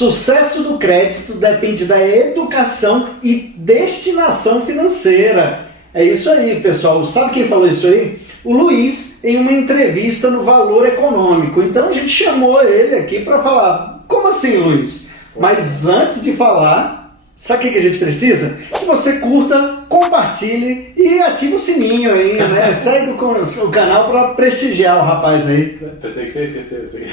Sucesso do crédito depende da educação e destinação financeira. É isso aí, pessoal. Sabe quem falou isso aí? O Luiz, em uma entrevista no Valor Econômico. Então a gente chamou ele aqui para falar. Como assim, Luiz? Mas antes de falar, sabe o que a gente precisa? Que você curta, compartilhe e ative o sininho aí, né? Segue o canal para prestigiar o rapaz aí. Pensei que você esqueceu isso aí.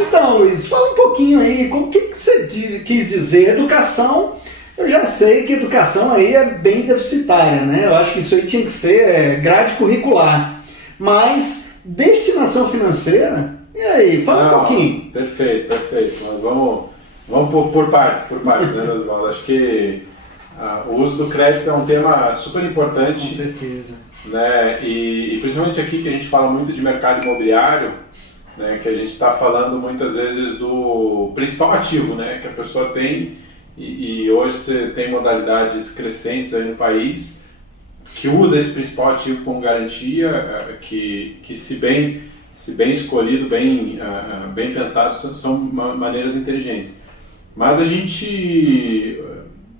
Então, Luiz, fala um pouquinho aí, o que você quis dizer? Educação, eu já sei que educação aí é bem deficitária, né? Eu acho que isso aí tinha que ser grade curricular. Mas, destinação financeira, e aí? Fala um pouquinho. Perfeito. Mas vamos por partes, né, Oswaldo? Acho que o uso do crédito é um tema super importante. Com certeza. Né? E principalmente aqui que a gente fala muito de mercado imobiliário, né, que a gente está falando muitas vezes do principal ativo, né, que a pessoa tem, e hoje você tem modalidades crescentes aí no país que usa esse principal ativo como garantia, que se bem escolhido, bem pensado, são maneiras inteligentes. Mas a gente,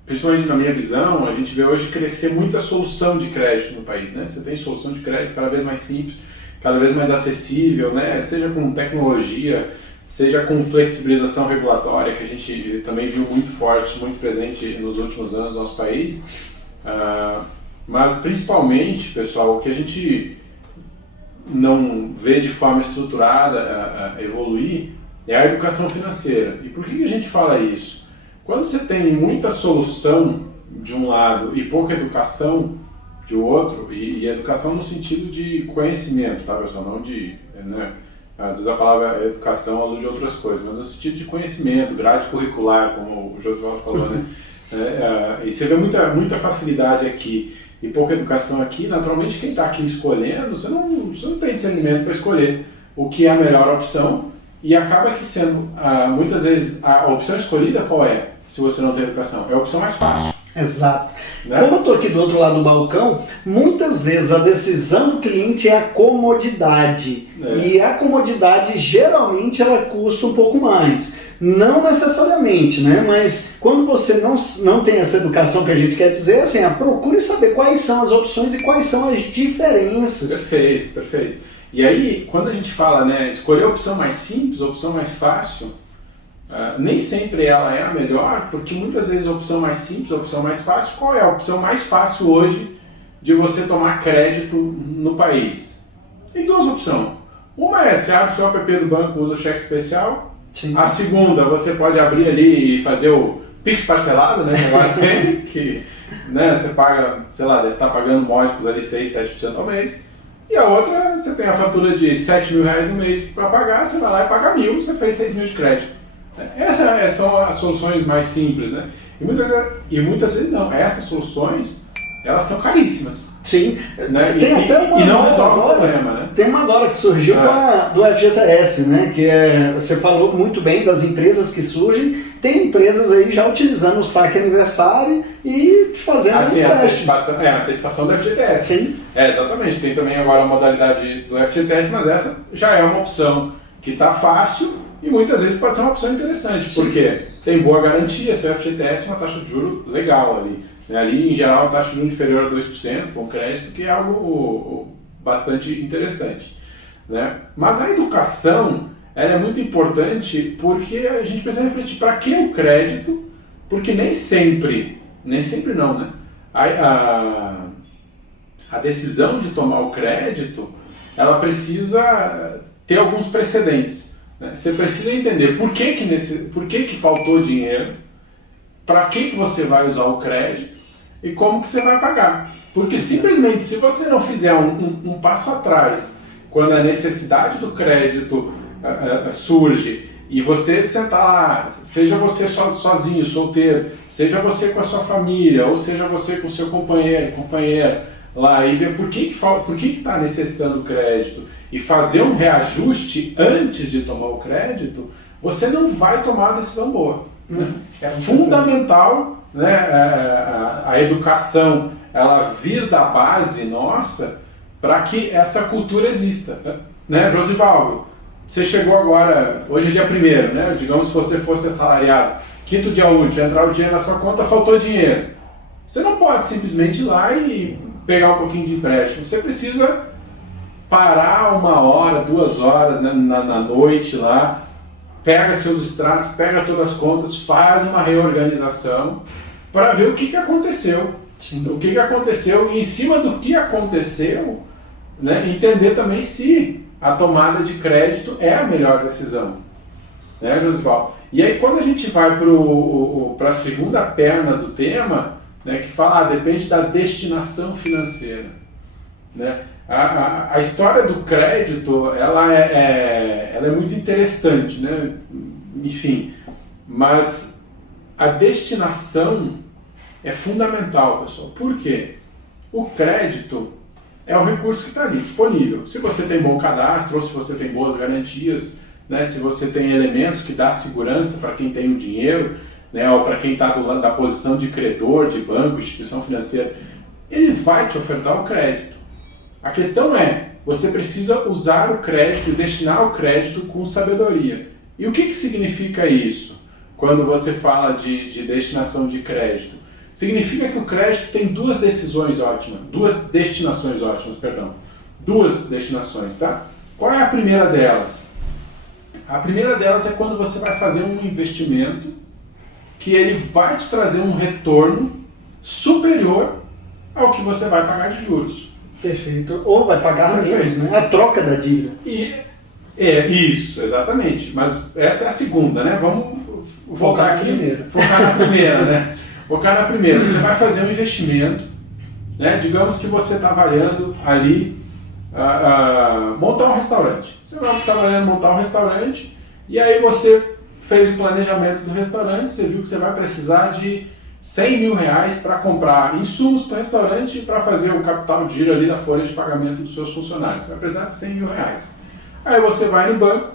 principalmente na minha visão, a gente vê hoje crescer muita solução de crédito no país, né? Você tem solução de crédito cada vez mais simples, cada vez mais acessível, né? Seja com tecnologia, seja com flexibilização regulatória, que a gente também viu muito forte, muito presente nos últimos anos no nosso país. Mas principalmente, pessoal, o que a gente não vê de forma estruturada evoluir é a educação financeira. E por que a gente fala isso? Quando você tem muita solução de um lado e pouca educação de outro, e educação no sentido de conhecimento, tá, pessoal? Não de, né, às vezes a palavra educação alude a outras coisas, mas no sentido de conhecimento, grade curricular, como o Josivaldo falou, né? E você vê muita facilidade aqui e pouca educação aqui, naturalmente quem está aqui escolhendo, você não tem discernimento para escolher o que é a melhor opção, e acaba que sendo, muitas vezes, a opção escolhida qual é, se você não tem educação? É a opção mais fácil. Exato. Né? Como eu estou aqui do outro lado do balcão, muitas vezes a decisão do cliente é a comodidade. E a comodidade, geralmente, ela custa um pouco mais. Não necessariamente, né? Mas quando você não tem essa educação que a gente quer dizer, assim, procure saber quais são as opções e quais são as diferenças. Perfeito. E aí, quando a gente fala, né, escolher a opção mais simples, a opção mais fácil, nem sempre ela é a melhor, porque muitas vezes a opção mais simples, a opção mais fácil, qual é a opção mais fácil hoje de você tomar crédito no país? Tem duas opções. Uma é, você abre o seu app do banco, usa o cheque especial. Sim. A segunda, você pode abrir ali e fazer o Pix parcelado, né, agora tem, que, né, você paga, sei lá, deve estar pagando módicos ali 6, 7% ao mês. E a outra, você tem a fatura de R$7 mil no mês para pagar, você vai lá e paga 1.000, você fez 6 mil de crédito. Essas são as soluções mais simples, né? E muitas vezes não. Essas soluções, elas são caríssimas. Sim. Né? Tem até uma e não resolve o problema, né? Tem uma agora que surgiu do FGTS, né? Que você falou muito bem das empresas que surgem. Tem empresas aí já utilizando o saque aniversário e fazendo a antecipação do FGTS. Sim. Exatamente. Tem também agora a modalidade do FGTS, mas essa já é uma opção que está fácil. E muitas vezes pode ser uma opção interessante, porque tem boa garantia, seu FGTS é uma taxa de juros legal ali. Ali, em geral, a taxa de juros inferior a 2% com crédito, que é algo bastante interessante. Né? Mas a educação ela é muito importante porque a gente precisa refletir para que o crédito, porque nem sempre não, né? A decisão de tomar o crédito, ela precisa ter alguns precedentes. Você precisa entender por que faltou dinheiro, para que você vai usar o crédito e como que você vai pagar. Porque simplesmente se você não fizer um passo atrás, quando a necessidade do crédito surge e você sentar lá, seja você sozinho, solteiro, seja você com a sua família, ou seja você com o seu companheira, lá e ver por que está necessitando crédito e fazer um reajuste antes de tomar o crédito, você não vai tomar a decisão boa. Né? É fundamental, né, a educação ela vir da base nossa para que essa cultura exista. Né, Josivaldo? você chegou agora, hoje é dia 1º, né? Digamos se você fosse assalariado, 5º dia útil, entrar o dinheiro na sua conta, faltou dinheiro. Você não pode simplesmente ir lá e pegar um pouquinho de empréstimo. Você precisa parar 1 hora, 2 horas, né, na noite lá, pega seus extratos, pega todas as contas, faz uma reorganização para ver o que aconteceu. Sim. O que aconteceu e em cima do que aconteceu, né, entender também se a tomada de crédito é a melhor decisão, né, Josival? E aí quando a gente vai para a segunda perna do tema, né, que fala, depende da destinação financeira, né? A história do crédito, ela é muito interessante, né? Enfim, mas a destinação é fundamental, pessoal. Por quê? O crédito é o recurso que está ali disponível. Se você tem bom cadastro, ou se você tem boas garantias, né, se você tem elementos que dão segurança para quem tem o dinheiro, né, ou para quem está da posição de credor, de banco, instituição financeira, ele vai te ofertar o crédito. A questão é, você precisa usar o crédito e destinar o crédito com sabedoria. E o que significa isso, quando você fala de destinação de crédito? Significa que o crédito tem duas destinações ótimas, duas destinações, tá? Qual é a primeira delas? A primeira delas é quando você vai fazer um investimento que ele vai te trazer um retorno superior ao que você vai pagar de juros. Perfeito. Ou vai pagar menos, né? A troca da dívida. Isso, exatamente. Mas essa é a segunda, né? Vamos focar aqui. Focar na primeira, né? Focar na primeira. Você vai fazer um investimento, né? Digamos que você está avaliando ali montar um restaurante. Você vai estar avaliando montar um restaurante e aí você fez o planejamento do restaurante, você viu que você vai precisar de R$100.000 para comprar insumos para o restaurante e para fazer o capital de giro ali da folha de pagamento dos seus funcionários. Você vai precisar de R$100.000. Aí você vai no banco,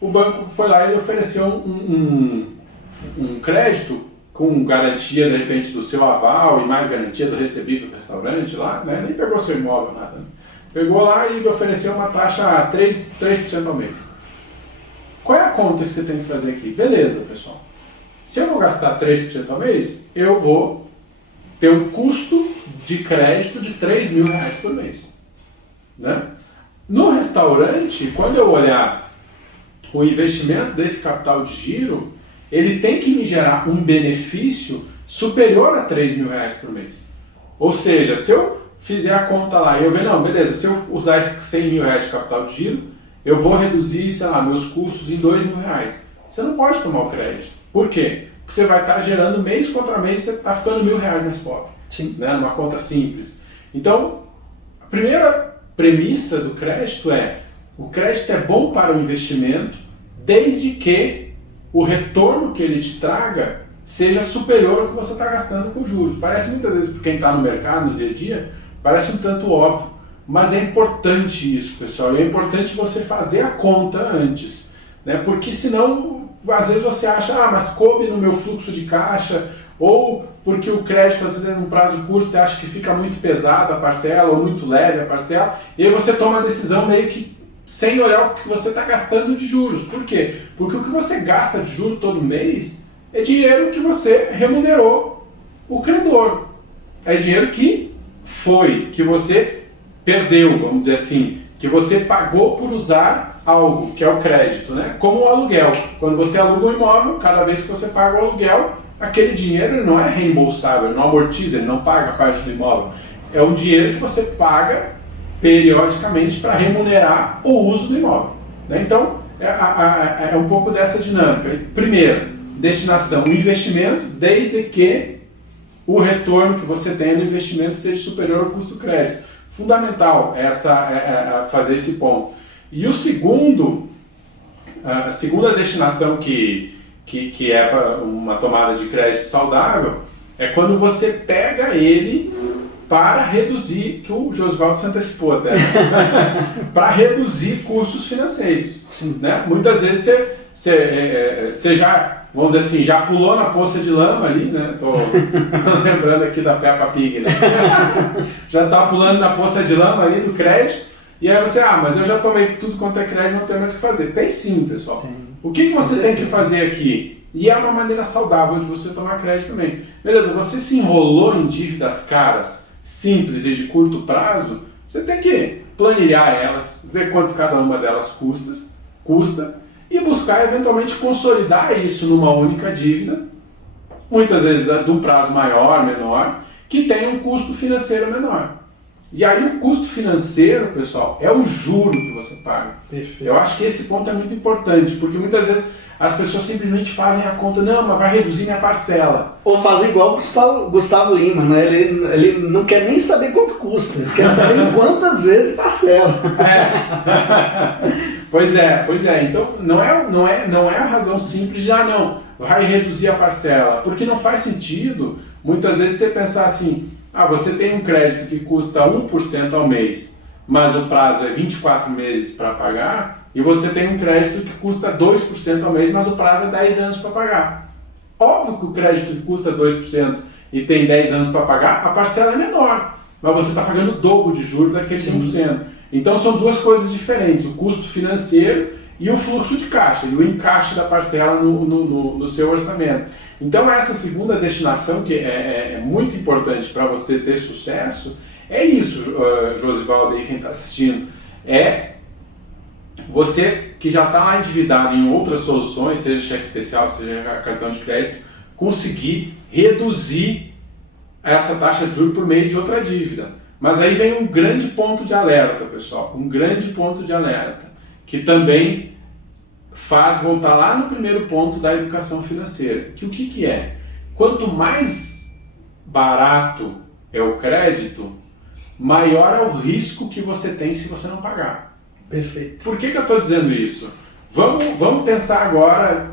o banco foi lá e ofereceu um crédito com garantia, de repente, do seu aval e mais garantia do recebível do restaurante lá, né? Nem pegou seu imóvel, nada. Né? Pegou lá e ofereceu uma taxa 3% ao mês. Qual é a conta que você tem que fazer aqui? Beleza, pessoal. Se eu vou gastar 3% ao mês, eu vou ter um custo de crédito de R$3.000 por mês. Né? No restaurante, quando eu olhar o investimento desse capital de giro, ele tem que me gerar um benefício superior a R$3.000 por mês. Ou seja, se eu fizer a conta lá e eu ver, não, beleza, se eu usar esses R$100.000 de capital de giro, eu vou reduzir, sei lá, meus custos em R$2.000. Você não pode tomar o crédito. Por quê? Porque você vai estar gerando mês contra mês, você está ficando R$1.000 mais pobre. Sim. Né? Numa conta simples. Então, a primeira premissa do crédito é: o crédito é bom para o investimento, desde que o retorno que ele te traga seja superior ao que você está gastando com juros. Parece muitas vezes, para quem está no mercado, no dia a dia, parece um tanto óbvio. Mas é importante isso, pessoal. É importante você fazer a conta antes. Né? Porque senão, às vezes você acha, mas coube no meu fluxo de caixa, ou porque o crédito, às vezes, é num prazo curto, você acha que fica muito pesada a parcela, ou muito leve a parcela, e aí você toma a decisão meio que sem olhar o que você está gastando de juros. Por quê? Porque o que você gasta de juros todo mês é dinheiro que você remunerou o credor. É dinheiro que você perdeu, vamos dizer assim, que você pagou por usar algo, que é o crédito, né? Como o aluguel. Quando você aluga um imóvel, cada vez que você paga o aluguel, aquele dinheiro não é reembolsável, não amortiza, ele não paga a parte do imóvel. É um dinheiro que você paga periodicamente para remunerar o uso do imóvel. Né? Então, é um pouco dessa dinâmica. Primeiro, destinação, o investimento, desde que o retorno que você tem no investimento seja superior ao custo do crédito. Fundamental fazer esse ponto. E o segundo, a segunda destinação que é para uma tomada de crédito saudável é quando você pega ele para reduzir, que o Josivaldo se antecipou até, para reduzir custos financeiros. Sim. Né? Muitas vezes você já, vamos dizer assim, já pulou na poça de lama ali, né? Tô lembrando aqui da Peppa Pig, né? Já está pulando na poça de lama ali do crédito, E aí você, mas eu já tomei tudo quanto é crédito, não tenho mais o que fazer. Tem sim, pessoal. Tem. O que você tem que fazer aqui? E é uma maneira saudável de você tomar crédito também. Beleza, você se enrolou em dívidas caras, simples e de curto prazo, você tem que planilhar elas, ver quanto cada uma delas custa e buscar eventualmente consolidar isso numa única dívida, muitas vezes de um prazo maior, menor, que tenha um custo financeiro menor. E aí o custo financeiro, pessoal, é o juro que você paga. Perfeito. Eu acho que esse ponto é muito importante, porque muitas vezes as pessoas simplesmente fazem a conta, não, mas vai reduzir minha parcela. Ou fazem igual o Gustavo Lima, né? Ele não quer nem saber quanto custa, ele quer saber em quantas vezes parcela. Pois é. Então não é a razão simples de, não, vai reduzir a parcela, porque não faz sentido, muitas vezes você pensar assim, você tem um crédito que custa 1% ao mês, mas o prazo é 24 meses para pagar, e você tem um crédito que custa 2% ao mês, mas o prazo é 10 anos para pagar. Óbvio que o crédito que custa 2% e tem 10 anos para pagar, a parcela é menor, mas você está pagando o dobro de juros daquele 1%. Então são duas coisas diferentes, o custo financeiro e o fluxo de caixa, e o encaixe da parcela no seu orçamento. Então essa segunda destinação, que é muito importante para você ter sucesso, é isso, Josivaldo e quem está assistindo, é você que já está lá endividado em outras soluções, seja cheque especial, seja cartão de crédito, conseguir reduzir essa taxa de juros por meio de outra dívida. Mas aí vem um grande ponto de alerta, pessoal, um grande ponto de alerta, que também faz voltar lá no primeiro ponto da educação financeira. Que o que é? Quanto mais barato é o crédito, maior é o risco que você tem se você não pagar. Perfeito. Por que eu estou dizendo isso? Vamos pensar agora,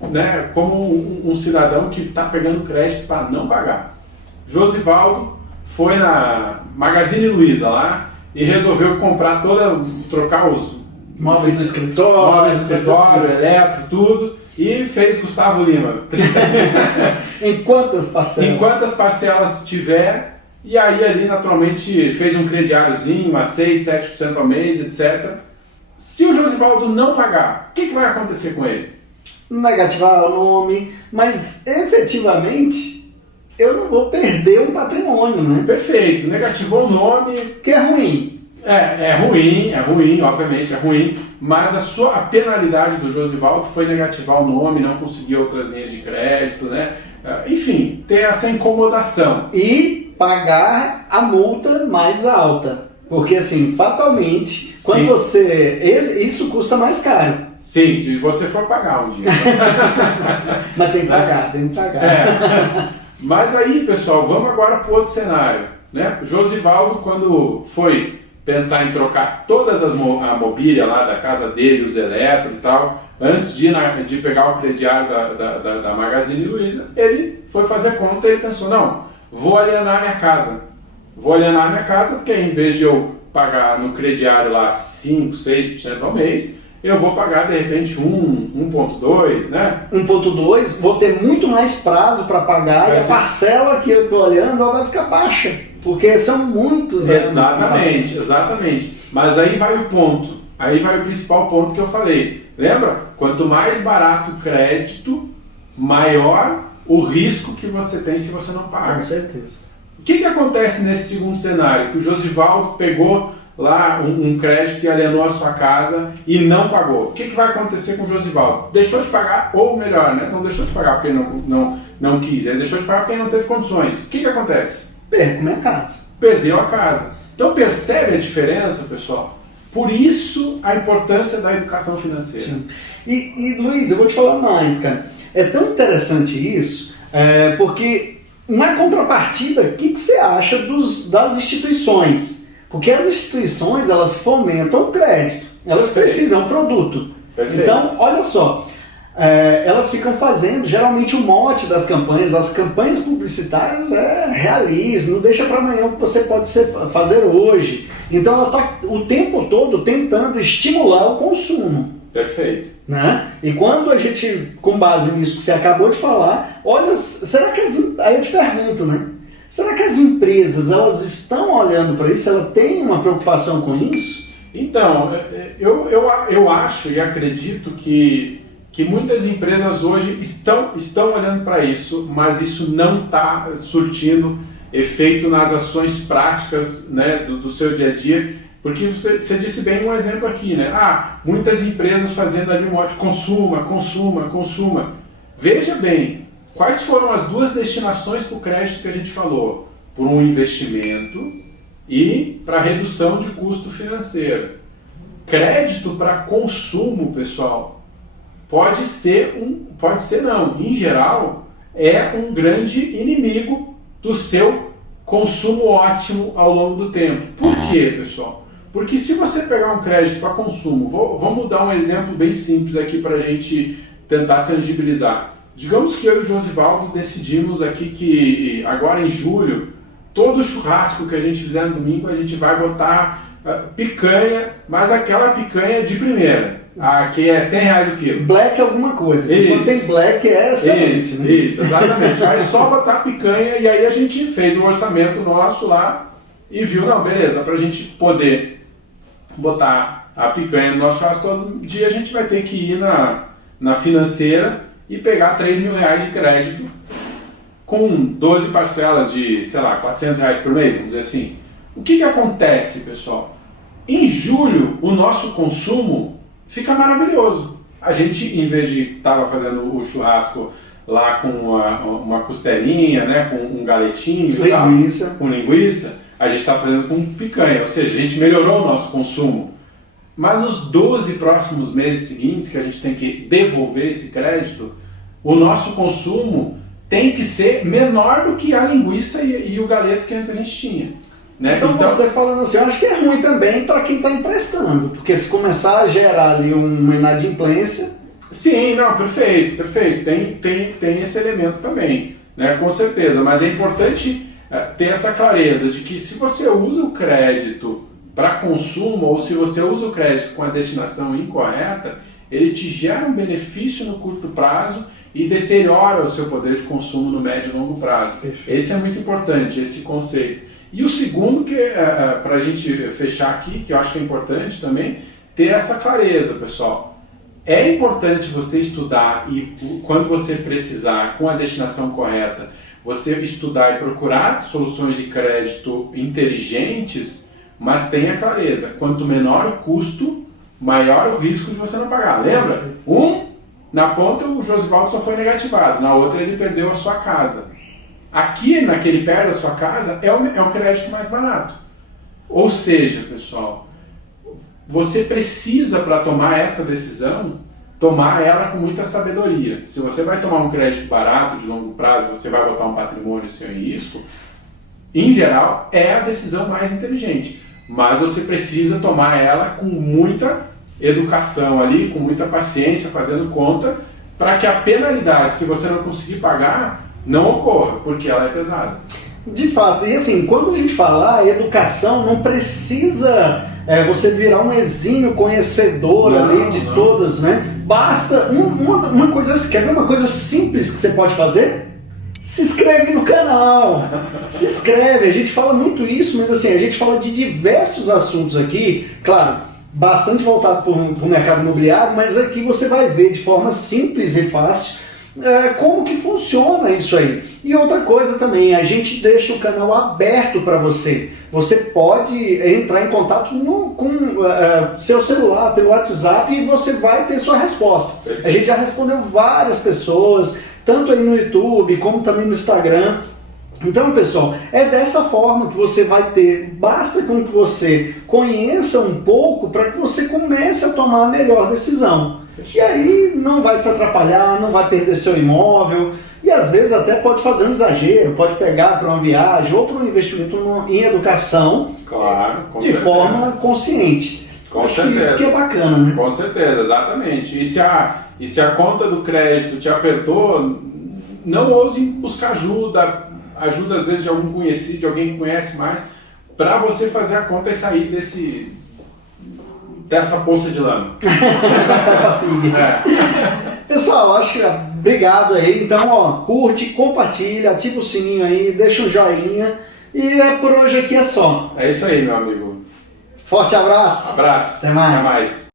né, como um cidadão que está pegando crédito para não pagar. Josivaldo foi na Magazine Luiza lá e resolveu trocar os móveis do escritório, elétrico, tudo, e fez Gustavo Lima. Em quantas parcelas? Em quantas parcelas tiver, e aí ali naturalmente fez um crediáriozinho a 6, 7% ao mês, etc. Se o Josivaldo não pagar, o que vai acontecer com ele? Negativar o nome, mas efetivamente eu não vou perder um patrimônio, né? Perfeito, negativou o nome. Que é ruim. É ruim, obviamente é ruim, mas a penalidade do Josivaldo foi negativar o nome, não conseguir outras linhas de crédito, né? Enfim, ter essa incomodação. E pagar a multa mais alta. Porque assim, fatalmente, quando isso custa mais caro. Sim, se você for pagar um dia. Mas tem que pagar, Mas aí, pessoal, vamos agora para o outro cenário, né? O Josivaldo, quando foi pensar em trocar todas a mobília lá da casa dele, os elétricos e tal, antes de pegar o crediário da Magazine Luiza, ele foi fazer conta e ele pensou, não, vou alienar minha casa. Vou alienar minha casa porque em vez de eu pagar no crediário lá 5, 6% ao mês, eu vou pagar de repente 1,2, né? 1,2, vou ter muito mais prazo para pagar e a parcela que eu estou olhando vai ficar baixa, porque são muitos anos. Exatamente. Mas aí vai o ponto, aí vai o principal ponto que eu falei. Lembra? Quanto mais barato o crédito, maior o risco que você tem se você não paga. Com certeza. O que acontece nesse segundo cenário? Que o Josivaldo pegou lá um crédito e alienou a sua casa e não pagou. O que vai acontecer com o Josivaldo? Deixou de pagar, ou melhor, né? Não deixou de pagar porque ele não quis, ele deixou de pagar porque ele não teve condições. O que acontece? Perco minha casa. Perdeu a casa. Então percebe a diferença, pessoal? Por isso a importância da educação financeira. Sim. E Luiz, eu vou te falar mais, cara. É tão interessante isso, porque na contrapartida, o que você acha das instituições? Porque as instituições, elas fomentam o crédito, elas precisam de produto. Perfeito. Então, olha só, elas ficam fazendo, geralmente o mote das campanhas, as campanhas publicitárias realize, não deixa para amanhã o que você pode fazer hoje. Então ela está o tempo todo tentando estimular o consumo. Perfeito. Né? E quando a gente, com base nisso que você acabou de falar, olha, será que aí eu te pergunto, né? Será que as empresas, elas estão olhando para isso? Elas têm uma preocupação com isso? Então, eu acho e acredito que muitas empresas hoje estão olhando para isso, mas isso não está surtindo efeito nas ações práticas, né, do seu dia a dia, porque você disse bem um exemplo aqui, né? Muitas empresas fazendo ali um mote, consuma. Veja bem, quais foram as duas destinações para o crédito que a gente falou? Por um investimento e para redução de custo financeiro. Crédito para consumo, pessoal, em geral, é um grande inimigo do seu consumo ótimo ao longo do tempo. Por quê, pessoal? Porque se você pegar um crédito para consumo, vamos dar um exemplo bem simples aqui para a gente tentar tangibilizar. Digamos que eu e o Josivaldo decidimos aqui que agora em julho, todo churrasco que a gente fizer no domingo, a gente vai botar picanha, mas aquela picanha de primeira. Que é R$100 o quilo. Black é alguma coisa. Quando tem black é excelente, né? Isso, exatamente. Mas só botar picanha, e aí a gente fez o orçamento nosso lá e viu, não, beleza, pra gente poder botar a picanha no nosso churrasco todo dia, a gente vai ter que ir na financeira e pegar R$3.000 de crédito com 12 parcelas de, sei lá, R$400 por mês, vamos dizer assim. O que acontece, pessoal? Em julho, o nosso consumo fica maravilhoso. A gente, em vez de estar fazendo o churrasco lá com uma costelinha, né, com um galetinho, com linguiça, a gente está fazendo com picanha, ou seja, a gente melhorou o nosso consumo. Mas nos 12 próximos meses seguintes, que a gente tem que devolver esse crédito, o nosso consumo tem que ser menor do que a linguiça e o galeto que antes a gente tinha. Né? Então você falando assim, eu acho que é ruim também para quem está emprestando, porque se começar a gerar ali uma inadimplência... Sim, não, perfeito, tem esse elemento também, né? Com certeza, mas é importante ter essa clareza de que se você usa o crédito para consumo ou se você usa o crédito com a destinação incorreta, ele te gera um benefício no curto prazo e deteriora o seu poder de consumo no médio e longo prazo. Perfeito. Esse é muito importante, esse conceito. E o segundo, que para a gente fechar aqui, que eu acho que é importante também, ter essa clareza, pessoal. É importante você estudar e quando você precisar, com a destinação correta, você estudar e procurar soluções de crédito inteligentes, mas tenha clareza. Quanto menor o custo, maior o risco de você não pagar. Lembra? Na ponta o Josivaldo só foi negativado, na outra ele perdeu a sua casa. Aqui, naquele perto da sua casa, é o crédito mais barato. Ou seja, pessoal, você precisa, para tomar essa decisão, tomar ela com muita sabedoria. Se você vai tomar um crédito barato, de longo prazo, você vai botar um patrimônio sem risco, em geral, é a decisão mais inteligente. Mas você precisa tomar ela com muita educação ali, com muita paciência, fazendo conta, para que a penalidade, se você não conseguir pagar, não ocorra, porque ela é pesada. De fato, e assim, quando a gente fala educação, não precisa você virar um exímio conhecedor de todas, né? Basta uma coisa, quer ver uma coisa simples que você pode fazer? Se inscreve no canal, se inscreve, a gente fala muito isso, mas assim, a gente fala de diversos assuntos aqui, claro, bastante voltado para o mercado imobiliário, mas aqui você vai ver de forma simples e fácil como que funciona isso aí. E outra coisa também, a gente deixa o canal aberto para você. Você pode entrar em contato com seu celular, pelo WhatsApp, e você vai ter sua resposta. A gente já respondeu várias pessoas, tanto aí no YouTube, como também no Instagram. Então, pessoal, é dessa forma que você vai ter, basta com que você conheça um pouco para que você comece a tomar a melhor decisão. E aí não vai se atrapalhar, não vai perder seu imóvel e às vezes até pode fazer um exagero, pode pegar para uma viagem ou para um investimento em educação, claro, de forma consciente. Com certeza. Isso que é bacana, né? Com certeza, exatamente. E se a conta do crédito te apertou, não ouse buscar ajuda às vezes de algum conhecido, de alguém que conhece mais, para você fazer a conta e sair dessa poça de lama. Pessoal, obrigado aí. Então, curte, compartilha, ativa o sininho aí, deixa um joinha. E por hoje aqui é só. É isso aí, meu amigo. Forte abraço. Abraço. Até mais. Até mais.